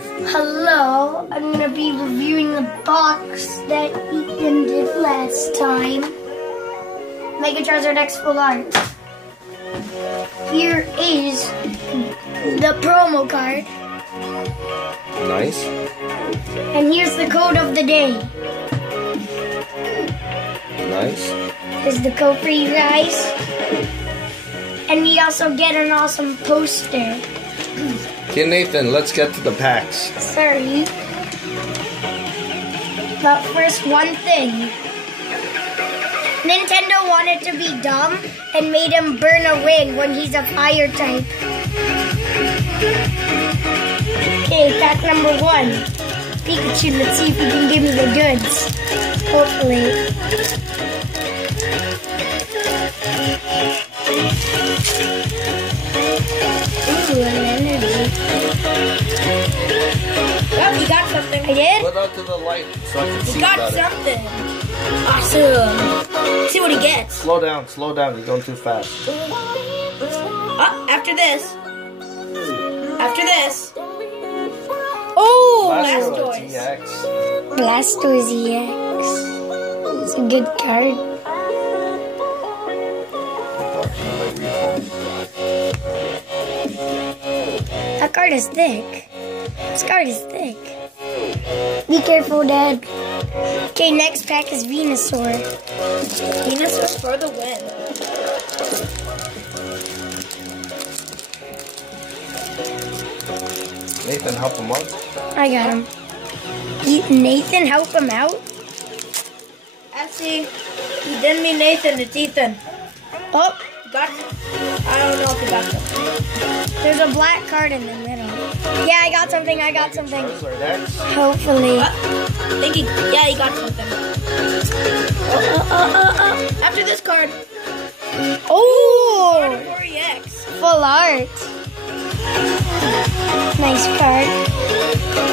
Hello, I'm going to be reviewing the box that Ethan did last time. Mega Charizard X Full Art. Here is the promo card. Nice. And here's the code of the day. Nice. Here's the code for you guys. And we also get an awesome poster. Okay, Nathan, let's get to the packs. Sorry. But first, one thing. Nintendo wanted to be dumb and made him burn a wing when he's a fire type. Okay, pack number 1. Pikachu, let's see if he can give me the goods. Hopefully. Ooh, an energy. Oh, you got something. I did? Put out to the light so I can see got better. Something. Awesome. See what he gets. Slow down, slow down. You're going too fast. After this. After this. Oh, Blastoise Blastoise. EX. Blastoise EX. It's a good card. That card is thick. This card is thick. Be careful, Dad. Okay, next pack is Venusaur. Venusaur for the win. Nathan, help him out. I got him. Nathan, help him out? Actually, you didn't mean Nathan, it's Ethan. Oh, Got I don't know if you got something. there's a black card in the middle. Yeah, I got something, I got something. Charizard X. Hopefully. Thinking, yeah, you got something. After this card, Oh, Gardevoir EX. full art. Nice card.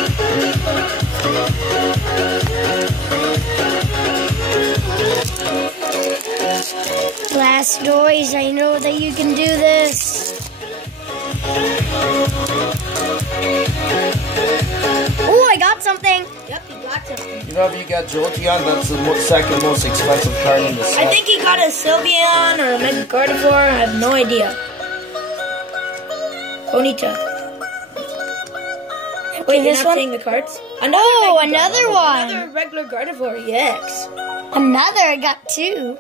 Blastoise, I know that you can do this. Oh, I got something. Yep, you got something. You know if you got Jolteon, that's the second most expensive card in the set. I think he got a Sylveon or a Mega Gardevoir, I have no idea. Bonita. Wait, this you're not one? seeing the cards? Oh, Mega another Gardevoir. one. Another regular Gardevoir EX. Another, I got 2.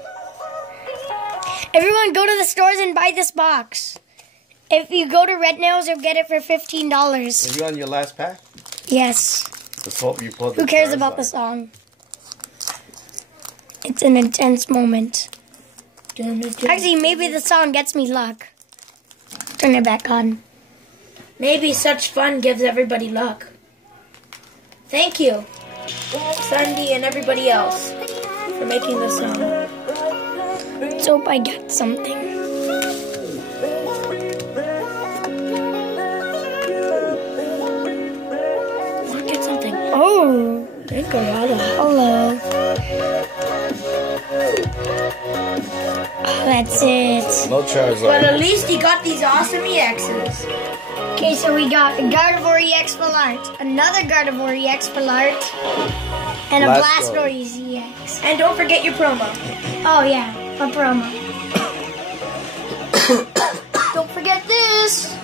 Everyone go to the stores and buy this box. If you go to Red Nails, you'll get it for $15. Are you on your last pack? Yes. Let's hope you pull the Who cares Charizard. about the song? It's an intense moment. Actually, maybe the song gets me luck. Turn it back on. Maybe such fun gives everybody luck. Thank you, Sandy and everybody else, for making this song. Let's hope I get something. Want to get something? Oh, Hello. hello. Oh, that's it. No But Charizard. at least he got these awesome EXs. Okay, so we got a Gardevoir EX Full Art, another Gardevoir EX Full Art, and a Blastoise. Blastoise EX. And don't forget your promo. Oh yeah, a promo. Don't forget this.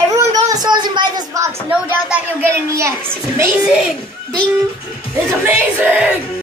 Everyone go to the stores and buy this box. No doubt that you'll get an EX. It's amazing! Ding. It's amazing!